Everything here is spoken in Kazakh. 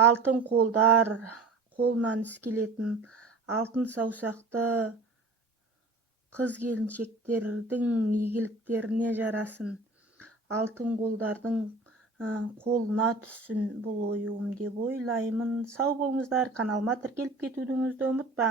алтын қолдар, қолынан іс келетін алтын саусақты қыз келіншектердің игіліктеріне жарасын, алтын қолдардың қолына түссін бұл оюым деп ойлаймын. Сау болыңыздар, каналыма тіркеліп кетуіңізді ұмытпаңыз.